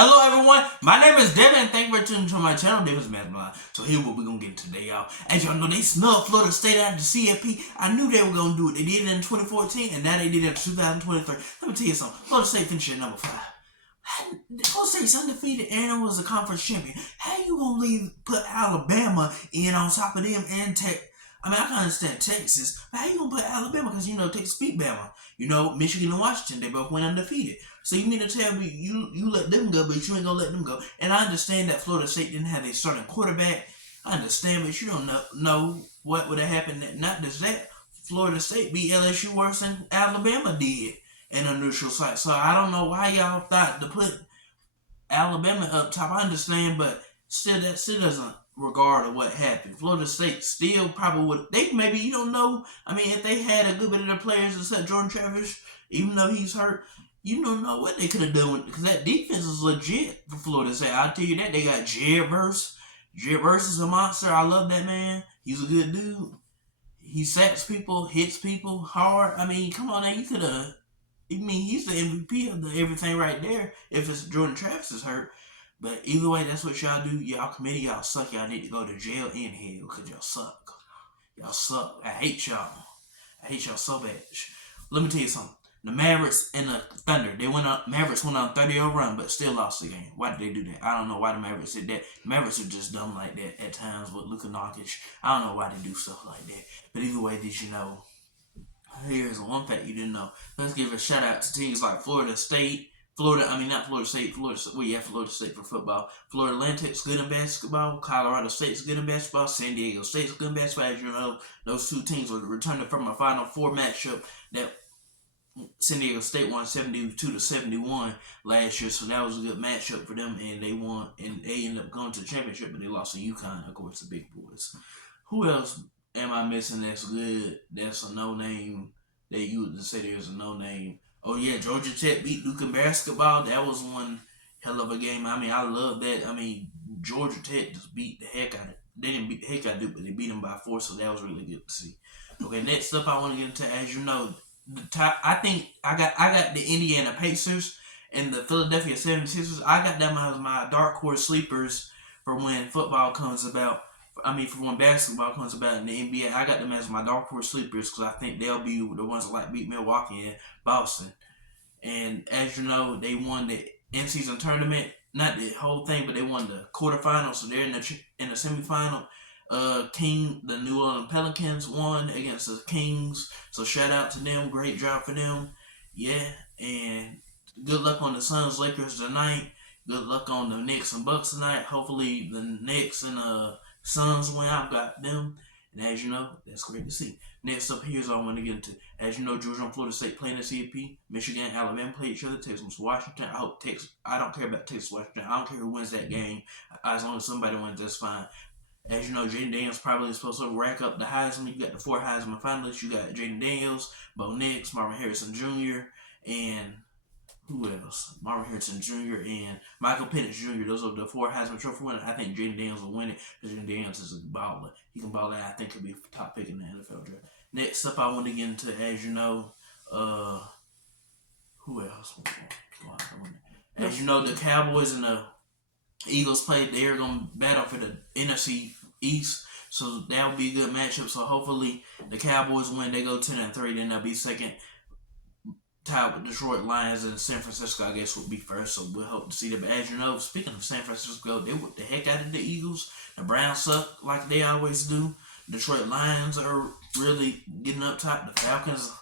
Hello everyone, my name is Devin and thank you for tuning to my channel, Devin's Mastermind. So here what we're going to get today, y'all. As y'all know, they snubbed Florida State out of the CFP. I knew they were going to do it. They did it in 2014 and now they did it in 2023. Let me tell you something. Florida State finished at number 5. Florida State's undefeated and was a conference champion. How you going to put Alabama in on top of them and I can understand Texas, but how you gonna put Alabama? Because Texas beat Bama. Michigan and Washington, they both went undefeated. So you mean to tell me you let them go, but you ain't gonna let them go? And I understand that Florida State didn't have a starting quarterback. I understand, but you don't know what would have happened. Not just that, Florida State beat LSU worse than Alabama did in a neutral site. So I don't know why y'all thought to put Alabama up top. I understand, but still, that still doesn't regard of what happened. Florida State still probably would. They maybe you don't know. If they had a good bit of their players except Jordan Travis, even though he's hurt, you don't know what they could have done because that defense is legit for Florida State. I'll tell you that. They got Jared Verse. Jared Verse is a monster. I love that man. He's a good dude. He sacks people, hits people hard. Come on now. You could have. He's the MVP of everything right there. If it's Jordan Travis is hurt. But either way, that's what y'all do. Y'all committee, y'all suck. Y'all need to go to jail and hell because y'all suck. Y'all suck. I hate y'all. I hate y'all so bad. Let me tell you something. The Mavericks and the Thunder, Mavericks went on a 30-0 run, but still lost the game. Why did they do that? I don't know why the Mavericks did that. The Mavericks are just dumb like that at times with Luka Doncic. I don't know why they do stuff like that. But either way, did you know? Here's one fact you didn't know. Let's give a shout out to teams like Florida State. Not Florida State, Florida State for football. Florida Atlantic's good in basketball. Colorado State's good in basketball. San Diego State's good in basketball. As you know, those two teams were returning from a Final Four matchup that San Diego State won 72-71 last year, so that was a good matchup for them, and they won, and they ended up going to the championship, but they lost to UConn, of course, the big boys. Who else am I missing that's good? That's a no-name that you would say there's a no-name. Oh yeah, Georgia Tech beat Duke in basketball. That was one hell of a game. I love that. Georgia Tech just beat the heck out of it. They didn't beat the heck out of Duke, but they beat them by 4, so that was really good to see. Okay, next up I want to get into, as you know, the top. I think I got the Indiana Pacers and the Philadelphia 76ers. I got them as my dark horse sleepers for when football comes about. For when basketball comes about in the NBA, I got them as my dark horse sleepers because I think they'll be the ones that beat Milwaukee and Boston. And as you know, they won the in-season tournament, not the whole thing, but they won the quarterfinals. So they're in the semifinal. The New Orleans Pelicans won against the Kings. So shout out to them, great job for them. Yeah, and good luck on the Suns Lakers tonight. Good luck on the Knicks and Bucks tonight. Hopefully the Knicks and Suns win. I've got them. And as you know, that's great to see. Next up, here's what I want to get into. As you know, Georgia and Florida State playing the CFP. Michigan and Alabama play each other. Texas Washington. I don't care about Texas Washington. I don't care who wins that game. As long as somebody wins, that's fine. As you know, Jaden Daniels probably is supposed to rack up the Heisman. You got the 4 Heisman finalists. You got Jaden Daniels, Bo Nix, Marvin Harrison Jr., and who else? Marvin Harrison Jr. and Michael Penix Jr. Those are the 4 Heisman Trophy winners. I think Jaden Daniels will win it because Jaden Daniels is a baller. He can ball out. I think he'll be top pick in the NFL draft. Next up, I want to get into, as you know, who else? As you know, the Cowboys and the Eagles played. They're going to battle for the NFC East. So that will be a good matchup. So hopefully the Cowboys win. They go 10-3. Then they'll be second. Tied with Detroit Lions, and San Francisco, I guess, would be first, so we'll hope to see that. But as you know, speaking of San Francisco, they whipped the heck out of the Eagles. The Browns suck like they always do. Detroit Lions are really getting up top. The Falcons,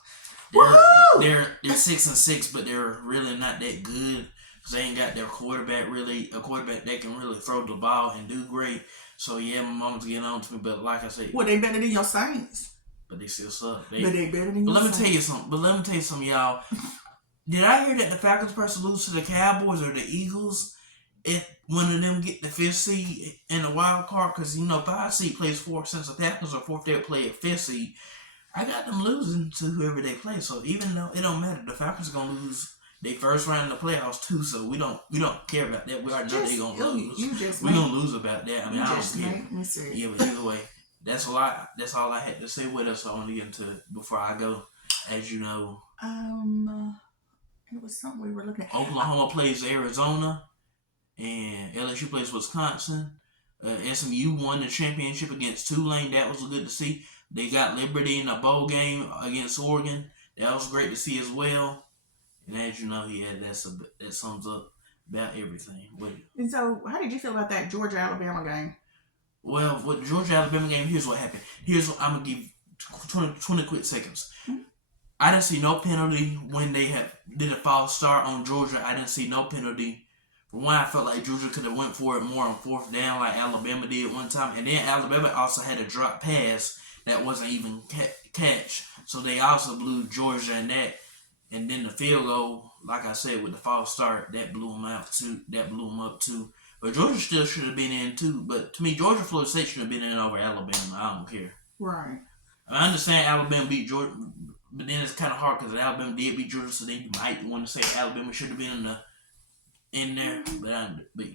they're 6-6, but they're really not that good. They ain't got their quarterback a quarterback that can really throw the ball and do great. So yeah, my mom's getting on to me, but like I said, well, they better than your Saints. But they still suck. But they better than your But let me Saints. tell you something, y'all. Did I hear that the Falcons supposed to lose to the Cowboys or the Eagles if one of them get the 5th seed in the wild card? Because 5 seed plays 4th, since the Falcons are 4th, they'll play at 5th seed. I got them losing to whoever they play. So even though it don't matter, the Falcons are gonna lose. They first round in the playoffs too, so we don't care about that. We already know they're gonna lose. We're gonna lose about that. I mean, I don't care. Yeah, but either way, that's all I had to say with us. So I want to get into it before I go. As you know, it was something we were looking at. Oklahoma plays Arizona, and LSU plays Wisconsin. SMU won the championship against Tulane. That was good to see. They got Liberty in a bowl game against Oregon. That was great to see as well. And as you know, that sums up about everything. And so, how did you feel about that Georgia-Alabama game? Well, with the Georgia-Alabama game, here's what happened. I'm going to give 20 quick seconds. Mm-hmm. I didn't see no penalty when they did a false start on Georgia. I didn't see no penalty. For one, I felt like Georgia could have went for it more on 4th down like Alabama did one time. And then Alabama also had a drop pass that wasn't even catch. So they also blew Georgia in that. And then the field goal, like I said, with the false start, that blew them out too. That blew them up too. But Georgia still should have been in too. But to me, Georgia, Florida State should have been in over Alabama. I don't care. Right. I understand Alabama beat Georgia, but then it's kind of hard because Alabama did beat Georgia, so then you might want to say Alabama should have been in there, but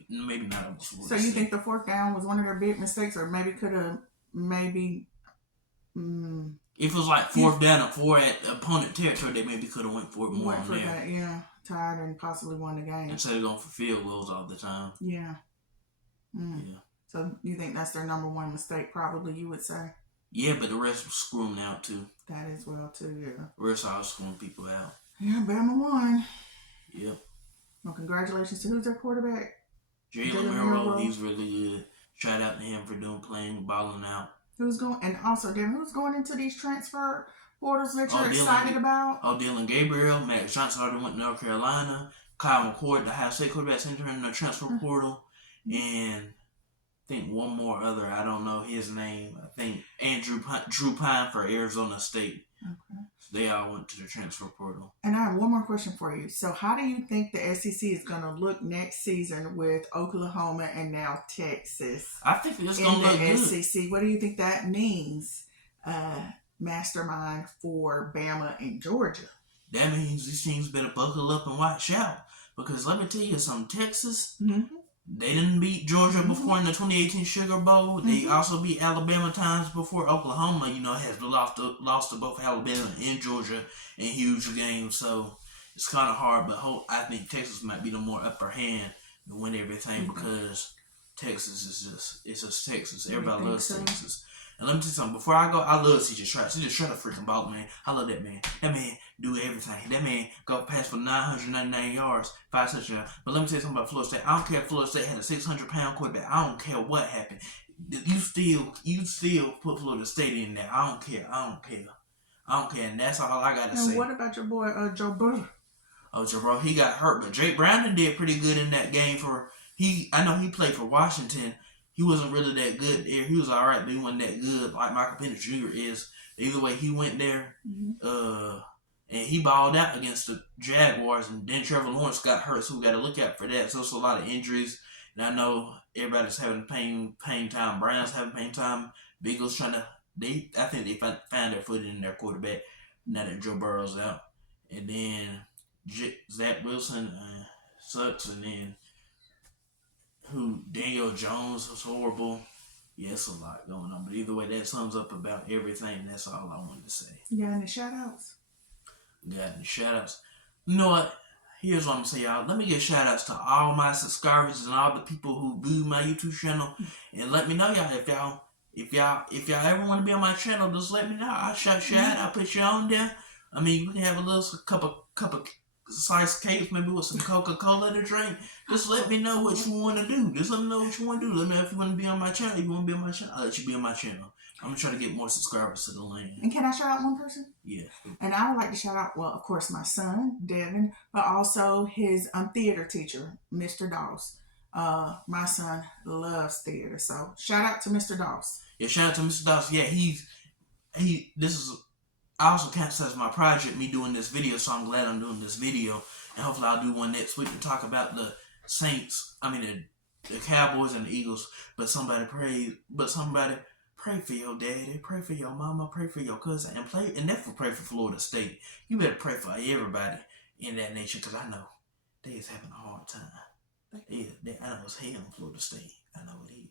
maybe not. So you think the 4th down was one of their big mistakes, or maybe could have If it was like 4th down and 4 at opponent territory, they maybe could have went for it more on there. That, yeah, tied and possibly won the game instead of going for field goals all the time. Yeah. Yeah. So you think that's their number one mistake? Probably, you would say. Yeah, but the rest was screwing out too. That is well too. Yeah. The rest all screwing people out. Yeah, Bama won. Yep. Well, congratulations to who's their quarterback? Jalen Milroe. He's really good. Shout out to him for balling out. Who's going into these transfer portals that you're excited about? Dylan Gabriel, Max Johnson already went to North Carolina. Kyle McCord, the Ohio State quarterback, entering the transfer portal. And I think one more other, I don't know his name. I think Drew Pine for Arizona State. Okay. So they all went to the transfer portal. And I have one more question for you. So how do you think the SEC is going to look next season with Oklahoma and now Texas? I think it's going to look good. SEC. What do you think that means, Mastermind, for Bama and Georgia? That means these teams better buckle up and watch out. Because let me tell you something, Texas, they didn't beat Georgia before in the 2018 Sugar Bowl. They also beat Alabama times before. Oklahoma, has lost to both Alabama and Georgia in huge games. So it's kind of hard. But I think Texas might be the more upper hand to win everything because Texas is just Texas. Everybody loves Texas. And let me tell you something. Before I go, I love CJ Stroud. CJ Stroud a freaking ball, man. I love that man. That man do everything. That man go pass for 999 yards, 5 touchdowns. But let me tell you something about Florida State. I don't care if Florida State had a 600-pound quarterback. I don't care what happened. You still put Florida State in there. I don't care. And that's all I got to say. And what about your boy, Joe Burrow? Oh, Joe Burrow, he got hurt. But Jake Browning did pretty good in that game I know he played for Washington. He wasn't really that good there. He was all right, but he wasn't that good like Michael Penix Jr. is. Either way, he went there, and he balled out against the Jaguars, and then Trevor Lawrence got hurt, so we got to look out for that. So it's a lot of injuries, and I know everybody's having pain time. Browns having pain time. Bengals I think they found their footing in their quarterback now that Joe Burrow's out. And then Zach Wilson sucks, and then Daniel Jones was horrible. Yeah, it's a lot going on. But either way, that sums up about everything. That's all I wanted to say. You got any shout-outs? You know what? Here's what I'm going to say, y'all. Let me give shout-outs to all my subscribers and all the people who view my YouTube channel. And let me know, y'all, if y'all ever want to be on my channel, just let me know. I'll shout you out. I'll put you on there. I mean, we can have a little couple slice cakes, maybe with some Coca-Cola to drink. Just let me know what you want to do. Just let me know what you want to do. Let me know if you want to be on my channel. If you want to be on my channel, I'll let you be on my channel. I'm going to try to get more subscribers to the land. And can I shout out one person? Yeah. And I would like to shout out, well, of course, my son, Devin, but also his theater teacher, Mr. Doss. My son loves theater. So shout out to Mr. Doss. Yeah, shout out to Mr. Doss. Yeah, I also cancelled as my project, me doing this video, so I'm glad I'm doing this video. And hopefully I'll do one next week to talk about the the Cowboys and the Eagles. But somebody pray for your daddy, pray for your mama, pray for your cousin, and definitely pray for Florida State. You better pray for everybody in that nation, because I know they is having a hard time. I know it's hell in Florida State. I know it is.